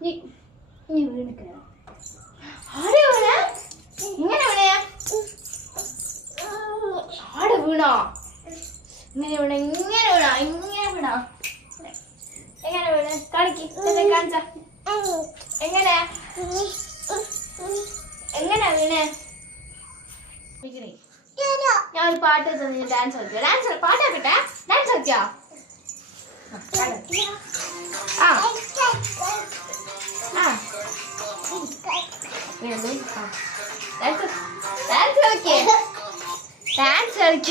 നീ വീണക്ക് ആടെ വീണ ഇങ്ങനെ വീണയാ ആടെ വീണോ ഇങ്ങനെ വീണ ഇങ്ങനെ വീണ ഇങ്ങനെ വീണ എങ്ങനെ വീണ കാണിക്ക് കാണിച്ച എങ്ങനെ എങ്ങനെ വീണേ ഞാൻ ഒരു പാട്ട് തന്നെ ഡാൻസ് കളിക്കാം ഡാൻസ് പാട്ടാക്കട്ടെ ഡാൻസ് കളിക്കാം ആ ആ ഡാൻസ് കളിക്കേ ഡാൻസ് കളിക്കേ